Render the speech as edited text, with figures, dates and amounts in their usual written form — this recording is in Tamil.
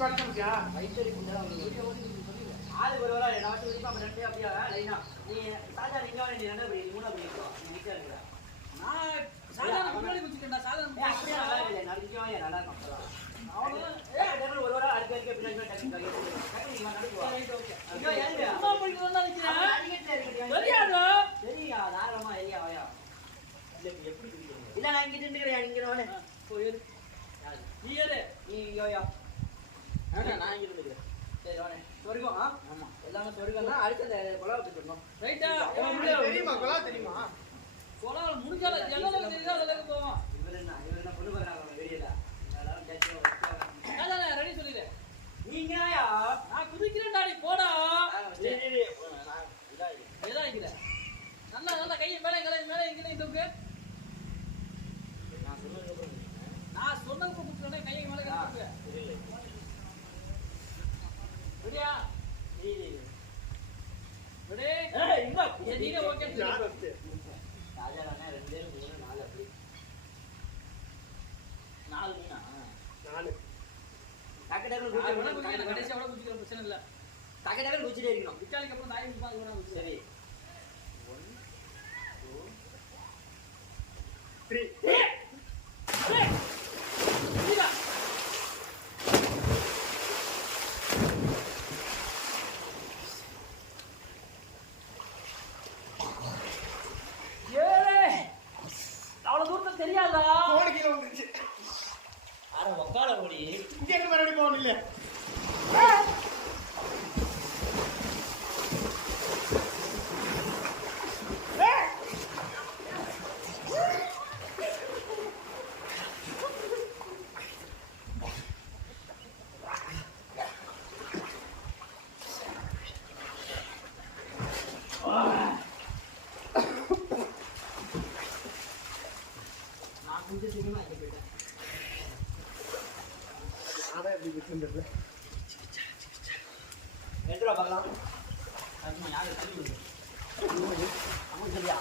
பக்கம்க்கா வைத்தறி குண்டா ஆளு ஒரு வர நாட்டு வரைக்கும் அப்ப ரெண்டே அப்படியே லைனா நீ சாஜா நீங்க நீ ரெண்டே அப்படி மூணா அப்படி நீ வீட்ல இருக்கடா நான் சாதாரண முன்னாடி குச்சிட்டேன்டா சாதாரண அப்படியே நல்லா இல்ல நடிக்கவே நல்லா இருக்கும் அவ்வளவு ஒரு வர அடுக்க பின்னாடி டக்கு டக்கு நீ நடுவா ஐயோ ஏங்க அம்மா போயிட்டு வந்தா நிக்கிறேன் தெரியாதோ சரியா தாராளமா ஏரியா வாயா இல்ல எப்படி குடிக்கிறீங்க இல்ல நான் இங்க நின்னுக்கறேன் இங்க வானே போய் நீ ஏறு நீ யோயா நான் இங்க நின்னுக்கறேன் சரி வானே சொர்க்கம் ஆமா எல்லாமே சொர்க்கம் தான் அடுத்து அந்த கொலா வச்சிரணும் ரைட்டா தெரியுமா கொலா தெரியுமா கொலா முடிஞ்சால எல்லாம் தெரியுதா அதெல்லாம் போவோம் இவரு என்ன பொண்ணு பார்க்கறாங்க வெளியில எல்லாரும் ஜட்ஜ் அதான் ரெடி சொல்லிடு நீங்கயா நான் குதிக்கிறேன்டா நீ போடா சரி நான் இதா இருக்கற நல்லா நல்லா கையை மேலே இங்க தூக்கு நான் சொன்னதுக்கு குத்துறேன் கையை மேலே தூக்கு ரெடியா ரெடி ஏய் இல்ல நீங்க ஓகே ராஜா அண்ணா 2 3 4 அப்படி 4 மீனா 4 டக்கு டக்கு குடிச்சு கடைசி அவ்வளவு குடிக்கிற பிரச்சனை இல்ல டக்கு டக்கு குடிச்சிட்டே இருக்கணும் விட்டாலுக்கு அப்புறம் நாய் நிப்பாங்க வராங்க சரி 1 2 3 நீடா அவ்வளவு தூரத்துல தெரியாதா கோடி கிலோ வந்துச்சு அட ஒக்கால ஓடி இங்க இருந்து மறுபடியும் போகணும் இல்ல நான் கொஞ்சம் சீக்கிரமா இங்க போயிட்டேன் அதான் எப்படி விட்டுருந்தது எட்ரா பார்க்கலாம் அதுமா யாரு தள்ளி விடுங்க அவன் சரியா